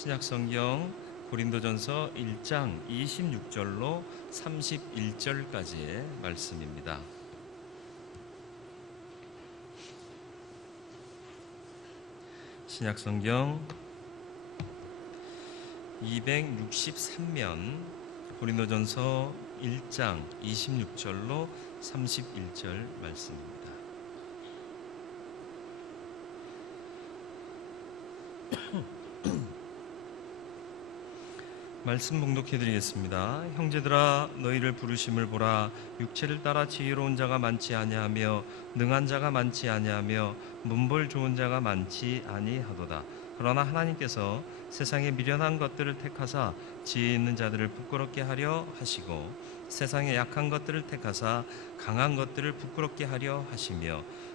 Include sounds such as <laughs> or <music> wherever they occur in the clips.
신약 성경 고린도전서 1장 26절로 31절까지의 말씀입니다. 신약 성경 263면 고린도전서 1장 26절로 31절 말씀입니다. 말씀 봉독해 드리겠습니다. 형제들아 너희를 부르심을 보라 육체를 따라 지혜로운 자가 많지 아니하며 능한 자가 많지 아니하며 문벌 좋은 자가 많지 아니하도다. 그러나 하나님께서 세상에 미련한 것들을 택하사 지혜 있는 자들을 부끄럽게 하려 하시고 세상에 약한 것들을 택하사 강한 것들을 부끄럽게 하려 하시며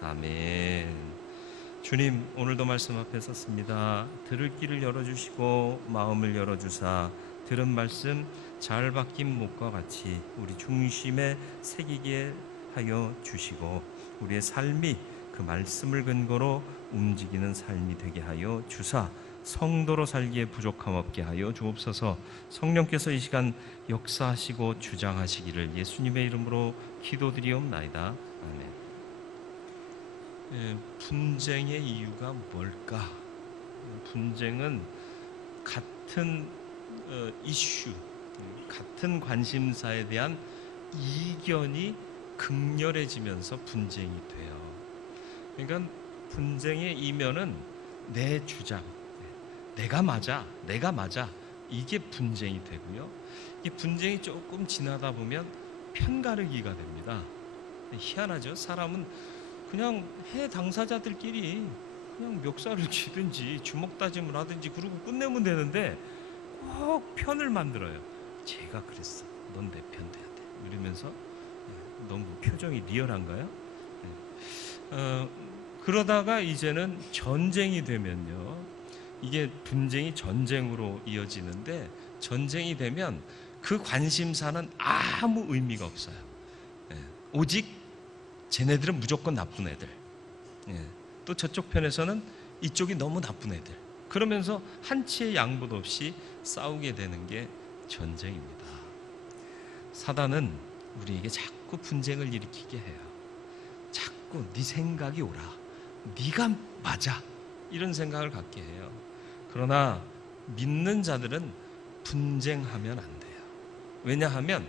아멘. 주님 오늘도 말씀 앞에 섰습니다. 들을 길을 열어주시고 마음을 열어주사 들은 말씀 잘 박힌 목과 같이 우리 중심에 새기게 하여 주시고 우리의 삶이 그 말씀을 근거로 움직이는 삶이 되게 하여 주사 성도로 살기에 부족함 없게 하여 주옵소서 성령께서 이 시간 역사하시고 주장하시기를 예수님의 이름으로 기도드리옵나이다 아멘. 예, 분쟁의 이유가 뭘까? 분쟁은 같은 어, 이슈, 같은 관심사에 대한 이견이 극렬해지면서 분쟁이 돼요. 그러니까 분쟁의 이면은 내 주장, 내가 맞아, 내가 맞아 이게 분쟁이 되고요. 이 분쟁이 조금 지나다 보면 편가르기가 됩니다. 희한하죠. 사람은 그냥 해 당사자들끼리 그냥 멱살을 쥐든지 주먹 다짐을 하든지 그러고 끝내면 되는데 꼭 편을 만들어요. 제가 그랬어. 넌 내 편 돼야 돼. 이러면서 예, 너무 표정이 리얼한가요? 예. 어, 그러다가 이제는 전쟁이 되면요. 이게 분쟁이 전쟁으로 이어지는데 전쟁이 되면 그 관심사는 아무 의미가 없어요. 예. 오직 쟤네들은 무조건 나쁜 애들. 예. 또 저쪽 편에서는 이쪽이 너무 나쁜 애들. 그러면서 한치의 양보도 없이 싸우게 되는 게 전쟁입니다. 사단은 우리에게 자꾸 분쟁을 일으키게 해요. 자꾸 네 생각이 오라. 네가 맞아. 이런 생각을 갖게 해요. 그러나 믿는 자들은 분쟁하면 안 돼요. 왜냐하면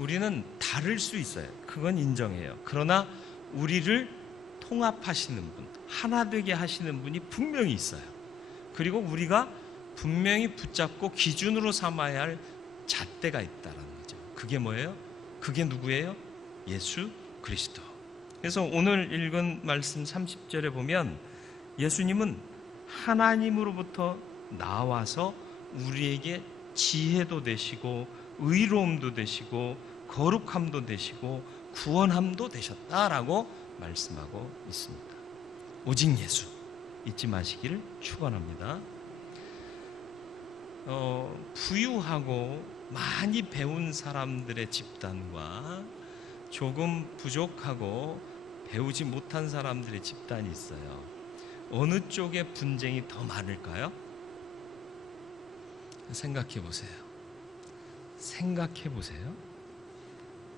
우리는 다를 수 있어요. 그건 인정해요. 그러나 우리를 통합하시는 분, 하나 되게 하시는 분이 분명히 있어요. 그리고 우리가 분명히 붙잡고 기준으로 삼아야 할 잣대가 있다는 거죠. 그게 뭐예요? 그게 누구예요? 예수 그리스도. 그래서 오늘 읽은 말씀 30절에 보면 예수님은 하나님으로부터 나와서 우리에게 지혜도 되시고 의로움도 되시고 거룩함도 되시고 구원함도 되셨다라고 말씀하고 있습니다. 오직 예수 잊지 마시기를 축원합니다. 어, 부유하고 많이 배운 사람들의 집단과 조금 부족하고 배우지 못한 사람들의 집단이 있어요. 어느 쪽에 분쟁이 더 많을까요? 생각해 보세요. 생각해 보세요.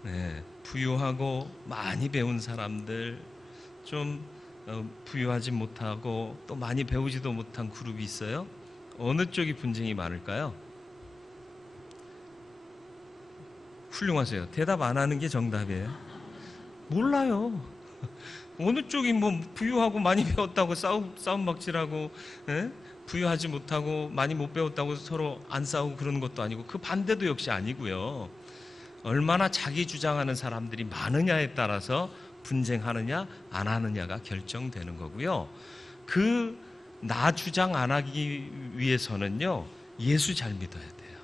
네, 부유하고 많이 배운 사람들, 좀 어, 부유하지 못하고 또 많이 배우지도 못한 그룹이 있어요. 어느 쪽이 분쟁이 많을까요? 훌륭하세요. 대답 안 하는 게 정답이에요. 몰라요. <laughs> 어느 쪽이 뭐 부유하고 많이 배웠다고 싸움 싸움 막질하고 에? 부유하지 못하고 많이 못 배웠다고 서로 안 싸우고 그러는 것도 아니고 그 반대도 역시 아니고요. 얼마나 자기 주장하는 사람들이 많으냐에 따라서 분쟁하느냐 안 하느냐가 결정되는 거고요. 그 나 주장 안 하기 위해서는요 예수 잘 믿어야 돼요.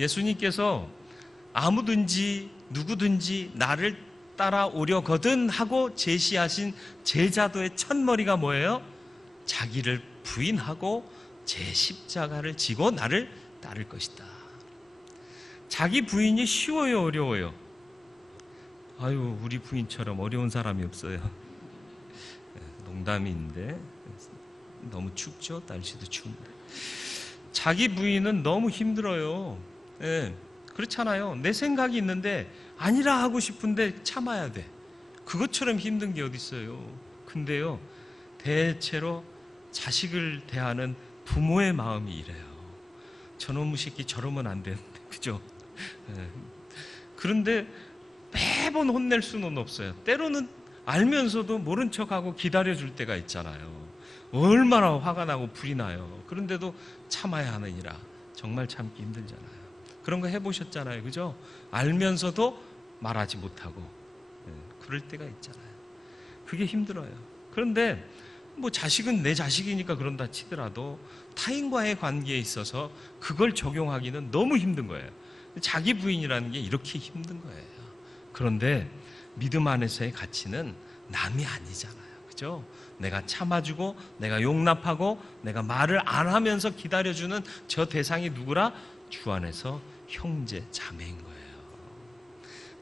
예수님께서 아무든지 누구든지 나를 따라오려거든 하고 제시하신 제자도의 첫머리가 뭐예요? 자기를 부인하고 제 십자가를 지고 나를 따를 것이다. 자기 부인이 쉬워요, 어려워요? 아유, 우리 부인처럼 어려운 사람이 없어요. <laughs> 네, 농담인데 너무 춥죠? 날씨도 추운데. 자기 부인은 너무 힘들어요. 예, 그렇잖아요. 내 생각이 있는데 아니라 하고 싶은데 참아야 돼. 그것처럼 힘든 게 어디 있어요. 근데요, 대체로 자식을 대하는 부모의 마음이 이래요. 저놈의 새끼 저러면 안 되는데, 그죠? 예. 그런데 매번 혼낼 수는 없어요. 때로는 알면서도 모른 척하고 기다려줄 때가 있잖아요. 얼마나 화가 나고 불이 나요. 그런데도 참아야 하느니라. 정말 참기 힘들잖아요. 그런 거 해보셨잖아요. 그죠? 알면서도 말하지 못하고. 예, 그럴 때가 있잖아요. 그게 힘들어요. 그런데 뭐 자식은 내 자식이니까 그런다 치더라도 타인과의 관계에 있어서 그걸 적용하기는 너무 힘든 거예요. 자기 부인이라는 게 이렇게 힘든 거예요. 그런데 믿음 안에서의 가치는 남이 아니잖아요. 그죠? 내가 참아주고 내가 용납하고 내가 말을 안 하면서 기다려주는 저 대상이 누구라? 주 안에서 형제, 자매인 거예요.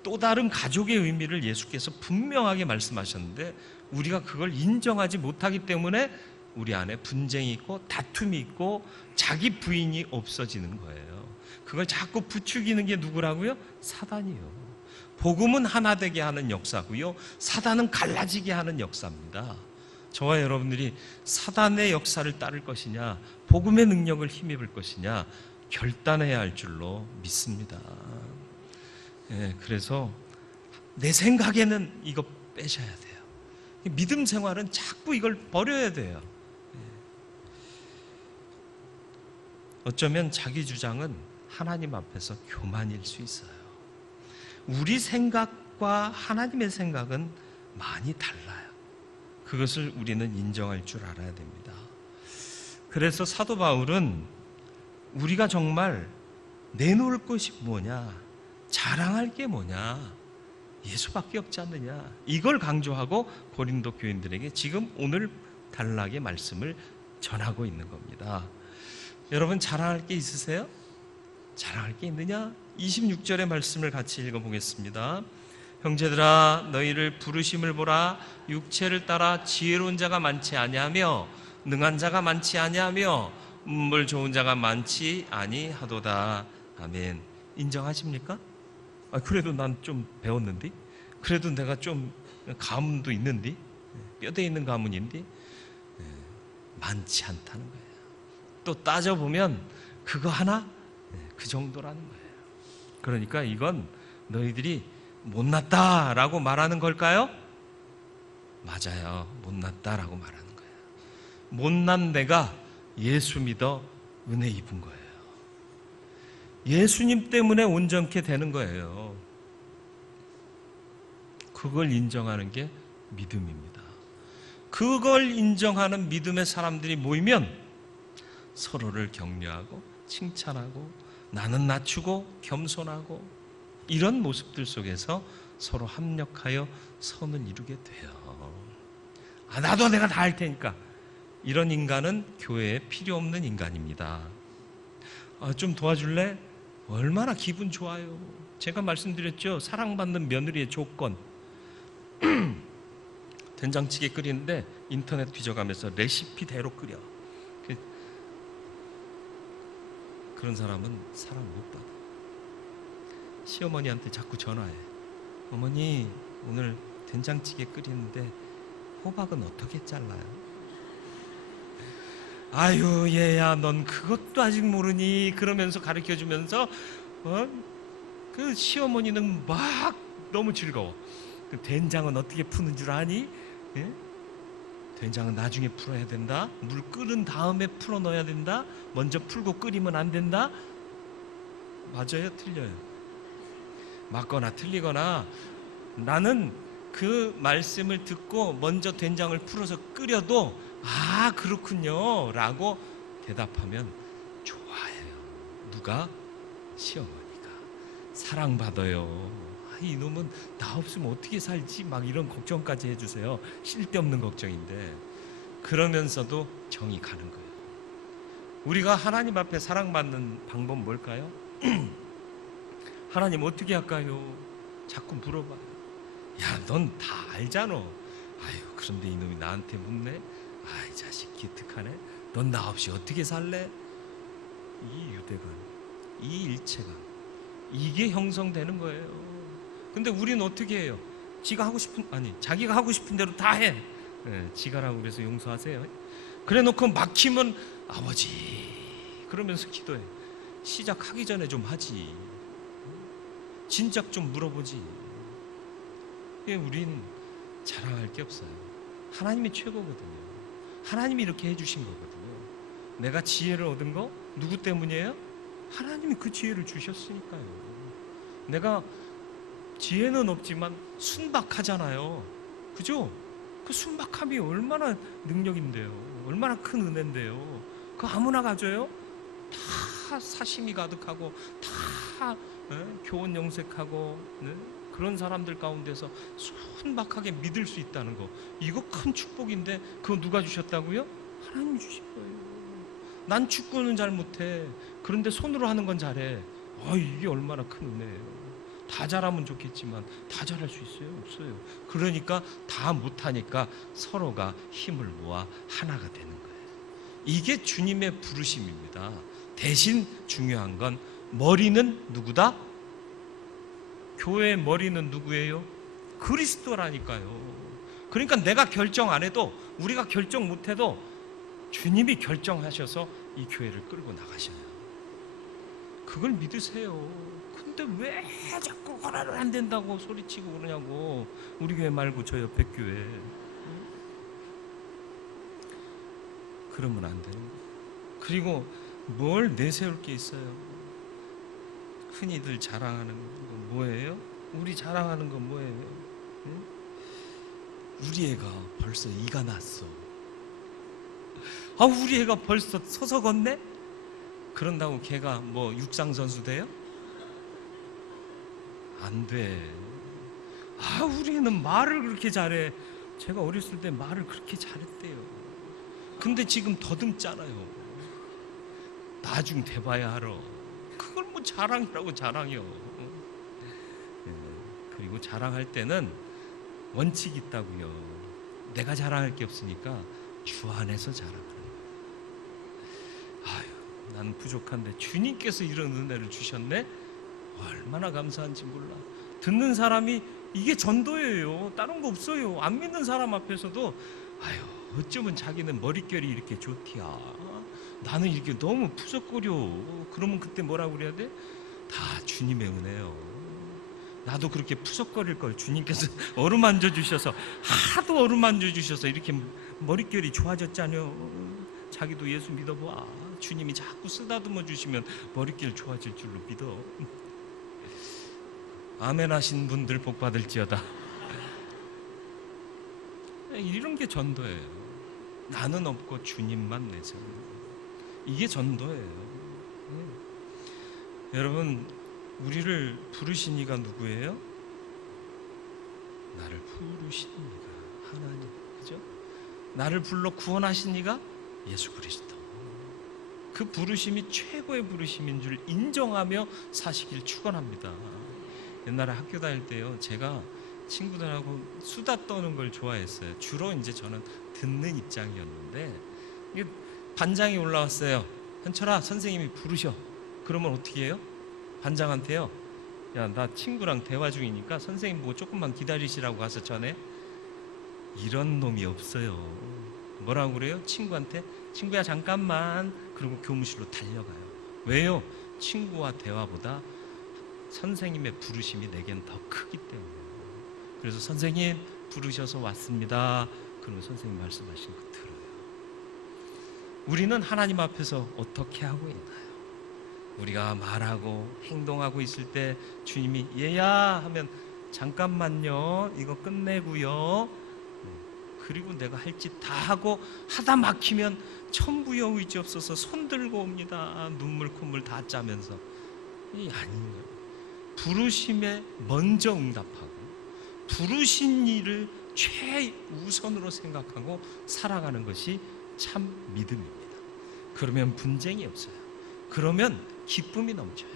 또 다른 가족의 의미를 예수께서 분명하게 말씀하셨는데 우리가 그걸 인정하지 못하기 때문에 우리 안에 분쟁이 있고 다툼이 있고 자기 부인이 없어지는 거예요. 그걸 자꾸 부추기는 게 누구라고요? 사단이요. 복음은 하나 되게 하는 역사고요. 사단은 갈라지게 하는 역사입니다. 저와 여러분들이 사단의 역사를 따를 것이냐, 복음의 능력을 힘입을 것이냐 결단해야 할 줄로 믿습니다. 예, 그래서 내 생각에는 이거 빼셔야 돼요. 믿음 생활은 자꾸 이걸 버려야 돼요. 어쩌면 자기 주장은 하나님 앞에서 교만일 수 있어요. 우리 생각과 하나님의 생각은 많이 달라요. 그것을 우리는 인정할 줄 알아야 됩니다. 그래서 사도 바울은 우리가 정말 내놓을 것이 뭐냐, 자랑할 게 뭐냐, 예수밖에 없지 않느냐, 이걸 강조하고 고린도 교인들에게 지금 오늘 단락의 말씀을 전하고 있는 겁니다. 여러분 자랑할 게 있으세요? 자랑할 게 있느냐? 26절의 말씀을 같이 읽어보겠습니다. 형제들아 너희를 부르심을 보라 육체를 따라 지혜로운 자가 많지 아니하며 능한 자가 많지 아니하며 문물 좋은 자가 많지 아니하도다 아멘 인정하십니까? 아, 그래도 난 좀 배웠는데 그래도 내가 좀 가문도 있는데 뼈대 있는 가문인데 예, 많지 않다는 거예요 또 따져보면 그거 하나 예, 그 정도라는 거예요 그러니까 이건 너희들이 못났다라고 말하는 걸까요? 맞아요. 못났다라고 말하는 거예요. 못난 내가 예수 믿어 은혜 입은 거예요. 예수님 때문에 온전케 되는 거예요. 그걸 인정하는 게 믿음입니다. 그걸 인정하는 믿음의 사람들이 모이면 서로를 격려하고 칭찬하고 나는 낮추고 겸손하고 이런 모습들 속에서 서로 합력하여 선을 이루게 돼요. 아, 나도 내가 다 할 테니까. 이런 인간은 교회에 필요 없는 인간입니다. 아, 좀 도와줄래? 얼마나 기분 좋아요. 제가 말씀드렸죠. 사랑받는 며느리의 조건. <clears throat> 된장찌개 끓이는데 인터넷 뒤져가면서 레시피대로 끓여. 그- 그런 사람은 사랑 못 받아. 시어머니한테 자꾸 전화해. 어머니 오늘 된장찌개 끓이는데 호박은 어떻게 잘라요? 아유 얘야 넌 그것도 아직 모르니 그러면서 가르쳐 주면서 어? 그 시어머니는 막 너무 즐거워. 그 된장은 어떻게 푸는 줄 아니? 예? 된장은 나중에 풀어야 된다. 물 끓은 다음에 풀어 넣어야 된다. 먼저 풀고 끓이면 안 된다. 맞아요, 틀려요. 맞거나 틀리거나 나는 그 말씀을 듣고 먼저 된장을 풀어서 끓여도 아 그렇군요 라고 대답하면 좋아해요 누가? 시어머니가 사랑받아요. 아, 이놈은 나 없으면 어떻게 살지? 막 이런 걱정까지 해주세요. 쓸데없는 걱정인데 그러면서도 정이 가는 거예요. 우리가 하나님 앞에 사랑받는 방법 뭘까요? <clears throat> 하나님 어떻게 할까요? 자꾸 물어봐요. 야, 넌 다 알잖아. 아유, 그런데 이놈이 나한테 묻네. 아이 자식 기특하네. 넌 나 없이 어떻게 살래? 이 유대감, 이 일체감, 이게 형성되는 거예요. 근데 우리는 어떻게 해요? 지가 하고 싶은 아니 자기가 하고 싶은 대로 다 해. 예, 지가라고 그래서 용서하세요. 그래놓고 막히면 아버지 그러면서 기도해. 시작하기 전에 좀 하지. 진작 좀 물어보지. 예, 우린 자랑할 게 없어요. 하나님이 최고거든요. 하나님이 이렇게 해주신 거거든요. 내가 지혜를 얻은 거 누구 때문이에요? 하나님이 그 지혜를 주셨으니까요. 내가 지혜는 없지만 순박하잖아요. 그죠? 그 순박함이 얼마나 능력인데요. 얼마나 큰 은혜인데요. 그 아무나 가져요? 다 사심이 가득하고 다 예? 교원 영색하고 네? 그런 사람들 가운데서 순박하게 믿을 수 있다는 거 이거 큰 축복인데 그거 누가 주셨다고요? 하나님 주신 거예요. 난 축구는 잘 못해. 그런데 손으로 하는 건 잘해. 아 이게 얼마나 큰 은혜예요. 다 잘하면 좋겠지만 다 잘할 수 있어요? 없어요. 그러니까 다 못하니까 서로가 힘을 모아 하나가 되는 거예요. 이게 주님의 부르심입니다. 대신 중요한 건 머리는 누구다? 교회의 머리는 누구예요? 그리스도라니까요. 그러니까 내가 결정 안 해도 우리가 결정 못 해도 주님이 결정하셔서 이 교회를 끌고 나가셔요. 그걸 믿으세요. 근데 왜 자꾸 허락을 안 된다고 소리치고 그러냐고. 우리 교회 말고 저 옆에 교회. 응? 그러면 안 되는 거예요. 그리고 뭘 내세울 게 있어요. 흔히들 자랑하는 거 뭐예요? 우리 자랑하는 건 뭐예요? 응? 우리 애가 벌써 이가 났어. 아, 우리 애가 벌써 서서 걷네? 그런다고 걔가 뭐 육상 선수 돼요? 안 돼. 아, 우리 애는 말을 그렇게 잘해. 제가 어렸을 때 말을 그렇게 잘했대요. 근데 지금 더듬잖아요. 나중 돼봐야 알아. 그걸 뭐 자랑이라고 자랑이요. 예, 그리고 자랑할 때는 원칙이 있다고요. 내가 자랑할 게 없으니까 주 안에서 자랑하는. 아유, 나는 부족한데 주님께서 이런 은혜를 주셨네. 얼마나 감사한지 몰라. 듣는 사람이 이게 전도예요. 다른 거 없어요. 안 믿는 사람 앞에서도 아유, 어쩌면 자기는 머릿결이 이렇게 좋디야. 나는 이렇게 너무 푸석거려. 그러면 그때 뭐라고 그래야 돼? 다 주님의 은혜요. 나도 그렇게 푸석거릴 걸 주님께서 <laughs> 어루만져 주셔서 하도 어루만져 주셔서 이렇게 머릿결이 좋아졌잖아요. 자기도 예수 믿어봐. 주님이 자꾸 쓰다듬어 주시면 머릿결 좋아질 줄로 믿어. 아멘 하신 분들 복 받을지어다. 이런 게 전도예요. 나는 없고 주님만 내세우는 거예요. 이게 전도예요. 네. 여러분, 우리를 부르신 이가 누구예요? 나를 부르신 이가 하나님, 그죠? 나를 불러 구원하신 이가 예수 그리스도. 그 부르심이 최고의 부르심인 줄 인정하며 사시길 축원합니다. 옛날에 학교 다닐 때요, 제가 친구들하고 수다 떠는 걸 좋아했어요. 주로 이제 저는 듣는 입장이었는데 반장이 올라왔어요. 현철아, 선생님이 부르셔. 그러면 어떻게 해요? 반장한테요. 야, 나 친구랑 대화 중이니까 선생님 보고 조금만 기다리시라고 가서 전에 이런 놈이 없어요. 뭐라고 그래요? 친구한테 친구야 잠깐만. 그리고 교무실로 달려가요. 왜요? 친구와 대화보다 선생님의 부르심이 내겐 더 크기 때문에. 그래서 선생님 부르셔서 왔습니다. 그러면 선생님 말씀하신 거 들어요. 우리는 하나님 앞에서 어떻게 하고 있나요? 우리가 말하고 행동하고 있을 때 주님이 얘야 하면 잠깐만요. 이거 끝내고요. 네. 그리고 내가 할 짓 다 하고 하다 막히면 천부여 의지 없어서 손 들고 옵니다. 눈물 콧물 다 짜면서 이 거예요. 부르심에 먼저 응답하고 부르신 일을 최우선으로 생각하고 살아가는 것이 참 믿음입니다. 그러면 분쟁이 없어요. 그러면 기쁨이 넘쳐요.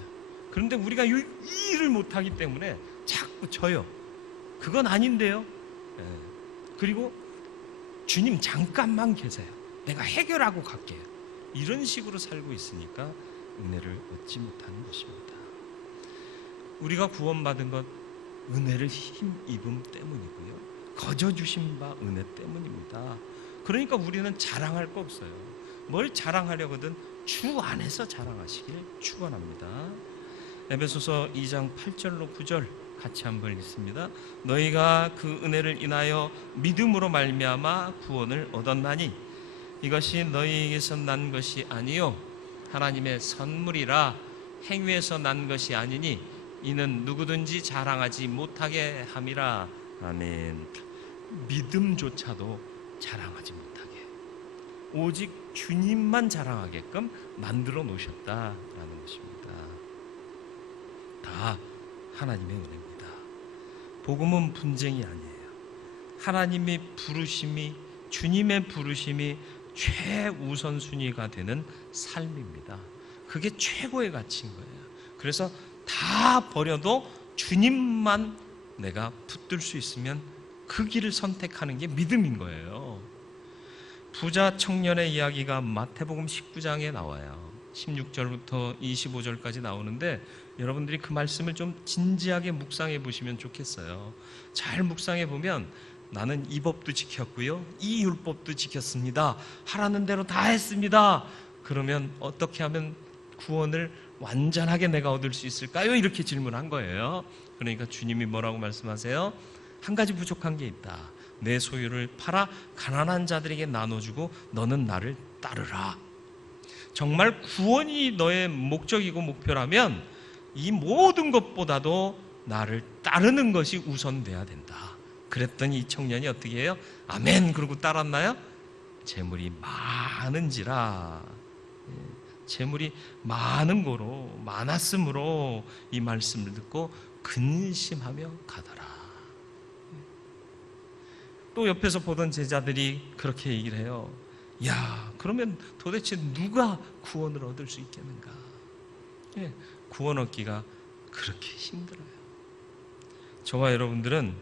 그런데 우리가 이 일을 못하기 때문에 자꾸 져요. 그건 아닌데요. 예. 그리고 주님 잠깐만 계세요. 내가 해결하고 갈게요. 이런 식으로 살고 있으니까 은혜를 얻지 못하는 것입니다. 우리가 구원받은 것 은혜를 힘입음 때문이고요. 거저 주신 바 은혜 때문입니다. 그러니까 우리는 자랑할 거 없어요. 뭘 자랑하려거든 주 안에서 자랑하시길 축원합니다. 에베소서 2장 8절로 9절 같이 한번 읽습니다. 너희가 그 은혜를 인하여 믿음으로 말미암아 구원을 얻었나니 이것이 너희에게서 난 것이 아니요 하나님의 선물이라 행위에서 난 것이 아니니 이는 누구든지 자랑하지 못하게 함이라 아멘. 믿음조차도 자랑하지 못하게 오직 주님만 자랑하게끔 만들어 놓으셨다라는 것입니다. 다 하나님의 은혜입니다. 복음은 분쟁이 아니에요. 하나님의 부르심이 주님의 부르심이 최우선 순위가 되는 삶입니다. 그게 최고의 가치인 거예요. 그래서 다 버려도 주님만 내가 붙들 수 있으면 그 길을 선택하는 게 믿음인 거예요. 부자 청년의 이야기가 마태복음 19장에 나와요. 16절부터 25절까지 나오는데 여러분들이 그 말씀을 좀 진지하게 묵상해 보시면 좋겠어요. 잘 묵상해 보면 나는 이 법도 지켰고요. 이 율법도 지켰습니다. 하라는 대로 다 했습니다. 그러면 어떻게 하면 구원을 완전하게 내가 얻을 수 있을까요? 이렇게 질문한 거예요. 그러니까 주님이 뭐라고 말씀하세요? 한 가지 부족한 게 있다. 내 소유를 팔아 가난한 자들에게 나눠주고 너는 나를 따르라. 정말 구원이 너의 목적이고 목표라면 이 모든 것보다도 나를 따르는 것이 우선돼야 된다. 그랬더니 이 청년이 어떻게 해요? 아멘. 그러고 따랐나요? 재물이 많은지라. 예, 재물이 많은 거로 많았으므로 이 말씀을 듣고 근심하며 가더라. 예. 또 옆에서 보던 제자들이 그렇게 얘기를 해요. 야, 그러면 도대체 누가 구원을 얻을 수 있겠는가? 예, 구원 얻기가 그렇게 힘들어요. 저와 여러분들은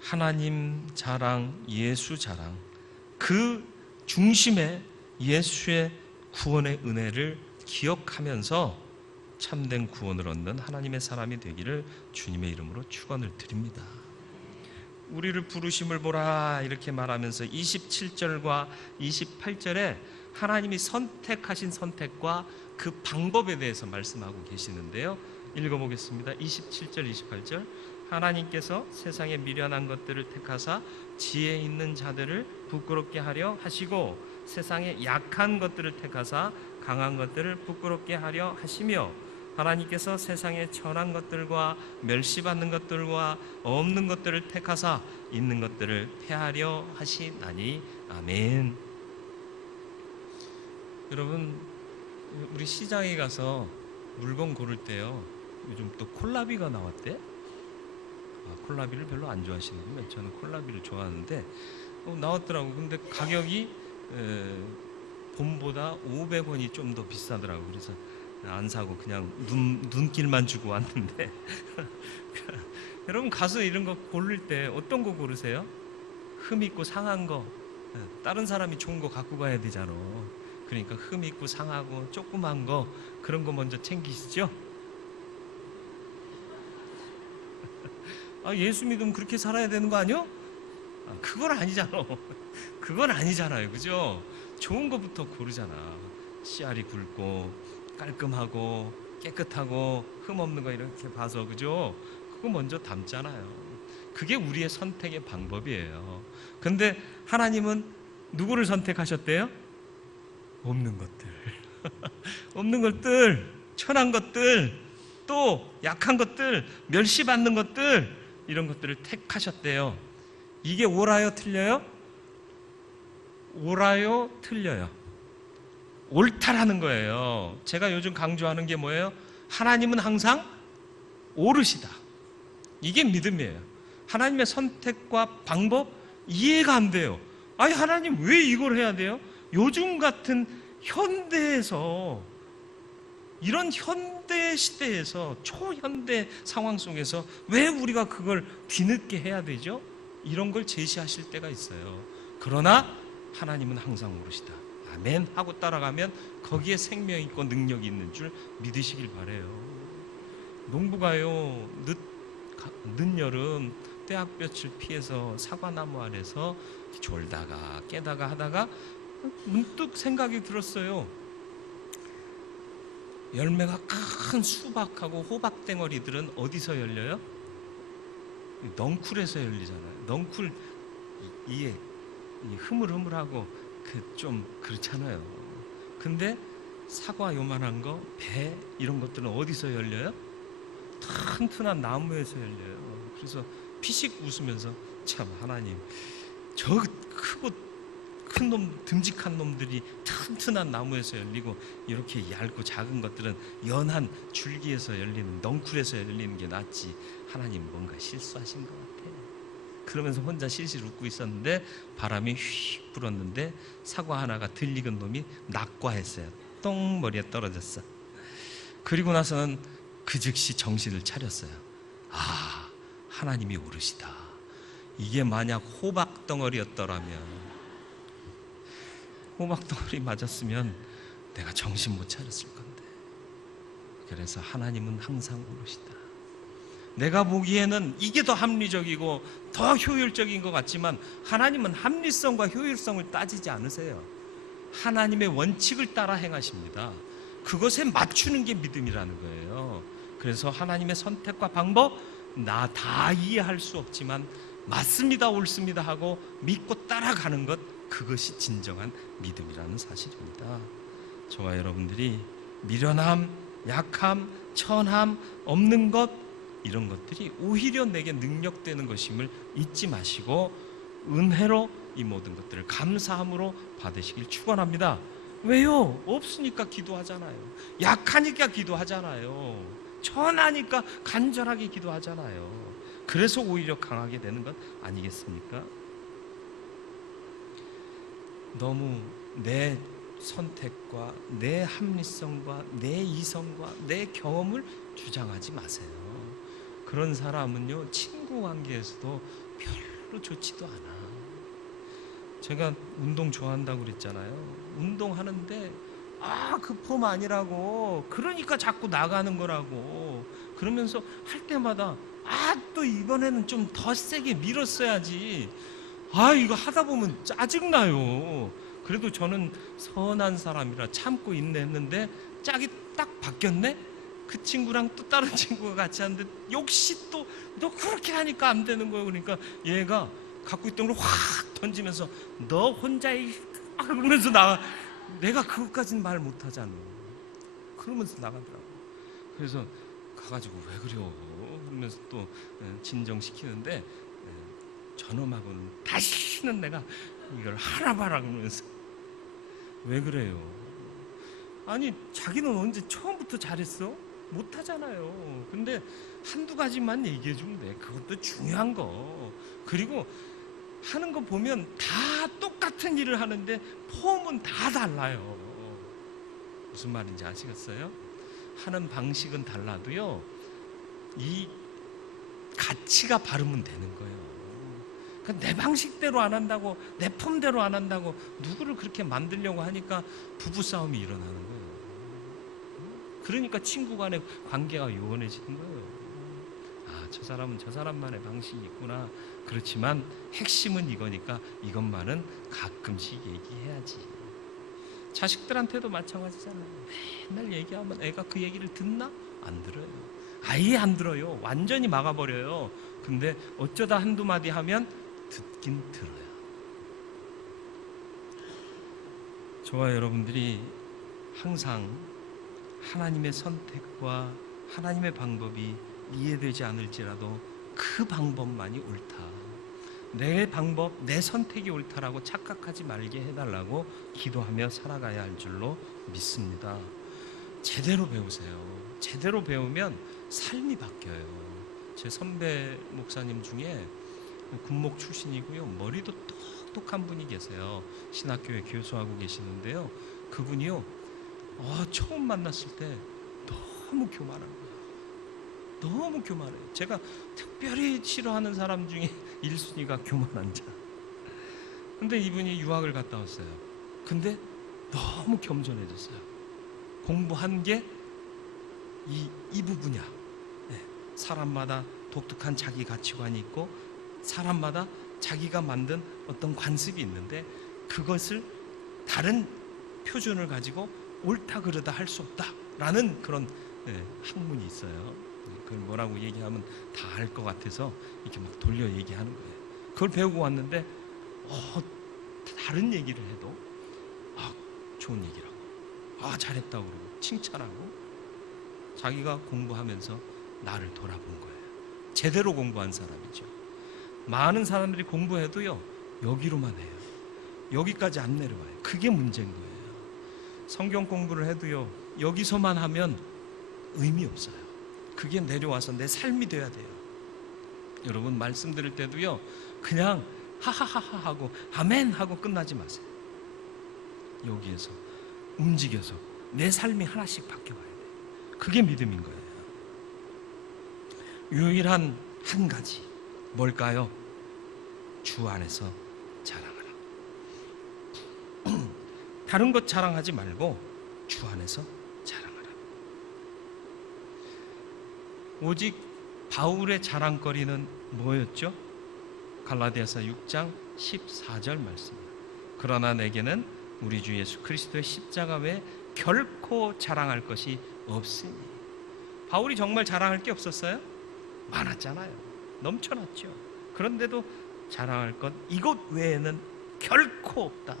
하나님 자랑, 예수 자랑, 그 중심에 예수의 구원의 은혜를 기억하면서 참된 구원을 얻는 하나님의 사람이 되기를 주님의 이름으로 축원을 드립니다. 우리를 부르심을 보라 이렇게 말하면서 27절과 28절에 하나님이 선택하신 선택과 그 방법에 대해서 말씀하고 계시는데요. 읽어보겠습니다. 27절, 28절. 하나님께서 세상에 미련한 것들을 택하사 지혜 있는 자들을 부끄럽게 하려 하시고 세상에 약한 것들을 택하사 강한 것들을 부끄럽게 하려 하시며 하나님께서 세상에 천한 것들과 멸시받는 것들과 없는 것들을 택하사 있는 것들을 폐하려 하시나니 아멘. 여러분 우리 시장에 가서 물건 고를 때요. 요즘 또 콜라비가 나왔대. 아, 콜라비를 별로 안 좋아하시는군요. 저는 콜라비를 좋아하는데 어, 나왔더라고. 근데 가격이 에, 봄보다 500원이 좀 더 비싸더라고. 그래서 안 사고 그냥 눈 눈길만 주고 왔는데 <laughs> 여러분 가서 이런 거 고를 때 어떤 거 고르세요? 흠 있고 상한 거. 예, 다른 사람이 좋은 거 갖고 가야 되잖아. 그러니까 흠 있고 상하고 조그만 거 그런 거 먼저 챙기시죠. <laughs> 아 예수 믿으면 그렇게 살아야 되는 거 아니요? 아, 그건 아니잖아. <laughs> 그건 아니잖아요, 그죠? 좋은 거부터 고르잖아. 씨알이 굵고 깔끔하고 깨끗하고 흠 없는 거 이렇게 봐서 그죠? 그거 먼저 담잖아요. 그게 우리의 선택의 방법이에요. 근데 하나님은 누구를 선택하셨대요? 없는 것들. <laughs> 없는 것들, 천한 것들, 또 약한 것들, 멸시받는 것들, 이런 것들을 택하셨대요. 이게 옳아요, 틀려요? 옳아요, 틀려요. 옳다라는 거예요. 제가 요즘 강조하는 게 뭐예요? 하나님은 항상 옳으시다. 이게 믿음이에요. 하나님의 선택과 방법 이해가 안 돼요. 아니 하나님 왜 이걸 해야 돼요? 요즘 같은 현대에서 이런 현대 시대에서 초현대 상황 속에서 왜 우리가 그걸 뒤늦게 해야 되죠? 이런 걸 제시하실 때가 있어요. 그러나 하나님은 항상 모르시다. 아멘 하고 따라가면 거기에 생명 있고 능력이 있는 줄 믿으시길 바래요. 농부가요 늦, 가- 늦여름 떼학볕을 피해서 사과나무 아래서 졸다가 깨다가 하다가 문득 생각이 들었어요. 열매가 큰 수박하고 호박 덩어리들은 어디서 열려요? 넝쿨에서 열리잖아요. 넝쿨 이- 이게 이 흐물흐물하고 그 좀 그렇잖아요. 근데 사과 요만한 거, 배 이런 것들은 어디서 열려요? 튼튼한 나무에서 열려요. 그래서 피식 웃으면서 참 하나님 저 크고 큰 놈, 듬직한 놈들이 튼튼한 나무에서 열리고 이렇게 얇고 작은 것들은 연한 줄기에서 열리는 넝쿨에서 열리는 게 낫지. 하나님 뭔가 실수하신 것 같아. 그러면서 혼자 실실 웃고 있었는데 바람이 휙 불었는데 사과 하나가 들리건 놈이 낙과했어요. 똥 머리에 떨어졌어. 그리고 나서는 그 즉시 정신을 차렸어요. 아, 하나님이 오르시다. 이게 만약 호박 덩어리였더라면 호박 덩어리 맞았으면 내가 정신 못 차렸을 건데. 그래서 하나님은 항상 오르시다. 내가 보기에는 이게 더 합리적이고 더 효율적인 것 같지만 하나님은 합리성과 효율성을 따지지 않으세요. 하나님의 원칙을 따라 행하십니다. 그것에 맞추는 게 믿음이라는 거예요. 그래서 하나님의 선택과 방법 나 다 이해할 수 없지만 맞습니다, 옳습니다 하고 믿고 따라가는 것 그것이 진정한 믿음이라는 사실입니다. 저와 여러분들이 미련함, 약함, 천함, 없는 것 이런 것들이 오히려 내게 능력되는 것임을 잊지 마시고 은혜로 이 모든 것들을 감사함으로 받으시길 축원합니다. 왜요? 없으니까 기도하잖아요. 약하니까 기도하잖아요. 천하니까 간절하게 기도하잖아요. 그래서 오히려 강하게 되는 것 아니겠습니까? 너무 내 선택과 내 합리성과 내 이성과 내 경험을 주장하지 마세요. 그런 사람은요 친구 관계에서도 별로 좋지도 않아. 제가 운동 좋아한다고 그랬잖아요. 운동하는데 아 그 폼 아니라고 그러니까 자꾸 나가는 거라고 그러면서 할 때마다 아 또 이번에는 좀 더 세게 밀었어야지 아 이거 하다 보면 짜증나요. 그래도 저는 선한 사람이라 참고 인내했는데 짝이 딱 바뀌었네? 그 친구랑 또 다른 <laughs> 친구가 같이 하는데 역시 또 너 그렇게 하니까 안 되는 거예요. 그러니까 얘가 갖고 있던 걸 확 던지면서 너 혼자 이 아, 그러면서 나가 내가 그것까지는 말 못하잖아. 그러면서 나가더라고. 그래서 가가지고 왜 그래요? 그러면서 또 에, 진정시키는데 에, 저놈하고는 다시는 내가 이걸 하라 봐라 그러면서 왜 그래요 아니 자기는 언제 처음부터 잘했어 못하잖아요 근데 한두 가지만 얘기해 주면 돼 그것도 중요한 거 그리고 하는 거 보면 다 똑같은 일을 하는데 폼은 다 달라요. 무슨 말인지 아시겠어요? 하는 방식은 달라도요, 이 가치가 바르면 되는 거예요. 그러니까 내 방식대로 안 한다고, 내 폼대로 안 한다고, 누구를 그렇게 만들려고 하니까 부부싸움이 일어나는 거예요. 그러니까 친구 간의 관계가 요원해지는 거예요. 아, 저 사람은 저 사람만의 방식이 있구나. 그렇지만 핵심은 이거니까 이것만은 가끔씩 얘기해야지. 자식들한테도 마찬가지잖아요. 맨날 얘기하면 애가 그 얘기를 듣나? 안 들어요. 아예 안 들어요. 완전히 막아버려요. 근데 어쩌다 한두 마디 하면 듣긴 들어요. 저와 여러분들이 항상 하나님의 선택과 하나님의 방법이 이해되지 않을지라도 그 방법만이 옳다. 내 방법, 내 선택이 옳다라고 착각하지 말게 해달라고 기도하며 살아가야 할 줄로 믿습니다. 제대로 배우세요. 제대로 배우면 삶이 바뀌어요. 제 선배 목사님 중에 군목 출신이고요. 머리도 똑똑한 분이 계세요. 신학교에 교수하고 계시는데요. 그분이요. 어, 처음 만났을 때 너무 교만한 거예요. 너무 교만해요. 제가 특별히 싫어하는 사람 중에 <laughs> 1순위가 교만한 자. 근데 이분이 유학을 갔다 왔어요. 근데 너무 겸손해졌어요. 공부한 게 이, 이 부분이야. 네. 사람마다 독특한 자기 가치관이 있고 사람마다 자기가 만든 어떤 관습이 있는데 그것을 다른 표준을 가지고 옳다 그르다 할 수 없다라는 그런 네, 학문이 있어요. 네, 그걸 뭐라고 얘기하면 다 알 것 같아서 이렇게 막 돌려 얘기하는 거예요. 그걸 배우고 왔는데 어, 다른 얘기를 해도 아 좋은 얘기라고 아 잘했다고 그러고 칭찬하고 자기가 공부하면서 나를 돌아본 거예요. 제대로 공부한 사람이죠. 많은 사람들이 공부해도요 여기로만 해요. 여기까지 안 내려와요. 그게 문제인 거예요. 성경 공부를 해도요 여기서만 하면 의미 없어요. 그게 내려와서 내 삶이 돼야 돼요. 여러분 말씀 들을 때도요 그냥 하하하하 하고 아멘 하고 끝나지 마세요. 여기에서 움직여서 내 삶이 하나씩 바뀌어와야 돼요. 그게 믿음인 거예요. 유일한 한 가지 뭘까요? 주 안에서 자랑하라. <clears throat> 다른 것 자랑하지 말고 주 안에서 자랑하라. 오직 바울의 자랑거리는 뭐였죠? 갈라디아서 6장 14절 말씀입니다. 그러나 내게는 우리 주 예수 그리스도의 십자가 외에 결코 자랑할 것이 없으니. 바울이 정말 자랑할 게 없었어요? 많았잖아요. 넘쳐났죠. 그런데도 자랑할 것 이것 외에는 결코 없다.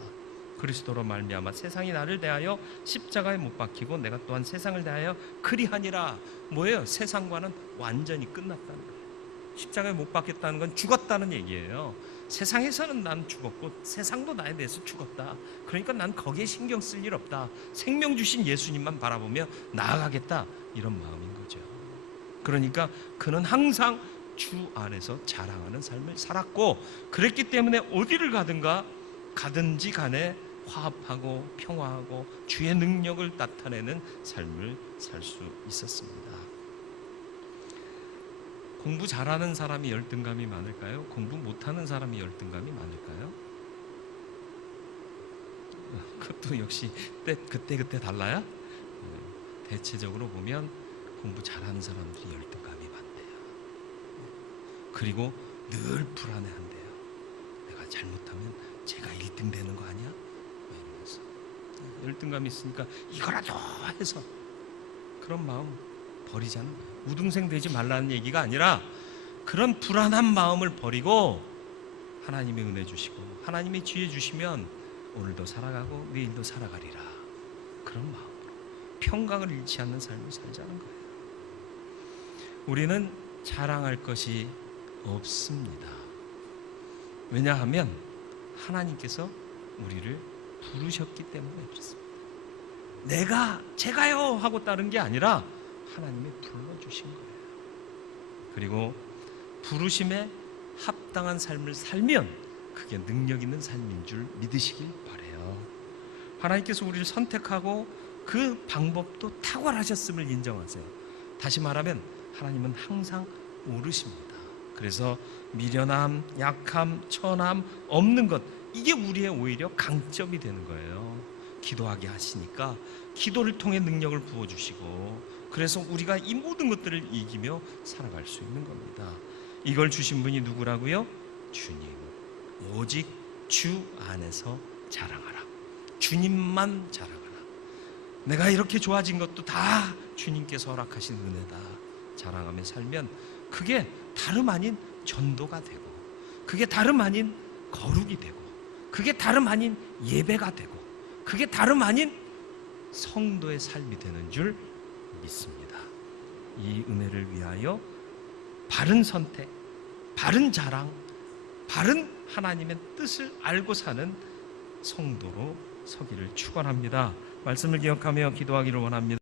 그리스도로 말미암아 세상이 나를 대하여 십자가에 못 박히고 내가 또한 세상을 대하여 그리하니라. 뭐예요? 세상과는 완전히 끝났다는 거예요. 십자가에 못 박혔다는 건 죽었다는 얘기예요. 세상에서는 난 죽었고 세상도 나에 대해서 죽었다. 그러니까 난 거기에 신경 쓸 일 없다. 생명 주신 예수님만 바라보며 나아가겠다. 이런 마음인 거죠. 그러니까 그는 항상 주 안에서 자랑하는 삶을 살았고 그랬기 때문에 어디를 가든가 가든지 간에 화합하고 평화하고 주의 능력을 나타내는 삶을 살 수 있었습니다. 공부 잘하는 사람이 열등감이 많을까요? 공부 못하는 사람이 열등감이 많을까요? 그것도 역시 때, 그때 그때 달라요. 어, 대체적으로 보면 공부 잘하는 사람들이 많대요. 그리고 늘 불안해한대요. 내가 잘못하면 제가 1등 되는 거 아니야? 뭐 이러면서 열등감이 있으니까 이거라도 해서 그런 마음 버리자는 거예요. 우등생 되지 말라는 얘기가 아니라 그런 불안한 마음을 버리고 하나님의 은혜 주시고 하나님의 지혜 주시면 오늘도 살아가고 내일도 살아가리라. 그런 마음으로 평강을 잃지 않는 삶을 살자는 거예요. 우리는 자랑할 것이 없습니다. 왜냐하면 하나님께서 우리를 부르셨기 때문에 그렇습니다. 내가 제가요 하고 따른 게 아니라 하나님이 불러주신 거예요. 그리고 부르심에 합당한 삶을 살면 그게 능력 있는 삶인 줄 믿으시길 바래요. 하나님께서 우리를 선택하고 그 방법도 탁월하셨음을 인정하세요. 다시 말하면 하나님은 항상 오르십니다. 그래서 미련함, 약함, 천함 없는 것 이게 우리의 오히려 강점이 되는 거예요. 기도하게 하시니까 기도를 통해 능력을 부어 주시고 그래서 우리가 이 모든 것들을 이기며 살아갈 수 있는 겁니다. 이걸 주신 분이 누구라고요? 주님. 오직 주 안에서 자랑하라. 주님만 자랑하라. 내가 이렇게 좋아진 것도 다 주님께서 허락하신 은혜다. 자랑하며 살면 그게 다름 아닌 전도가 되고 그게 다름 아닌 거룩이 되고 그게 다름 아닌 예배가 되고 그게 다름 아닌 성도의 삶이 되는 줄 믿습니다. 이 은혜를 위하여 바른 선택, 바른 자랑, 바른 하나님의 뜻을 알고 사는 성도로 서기를 축원합니다. 말씀을 기억하며 기도하기를 원합니다.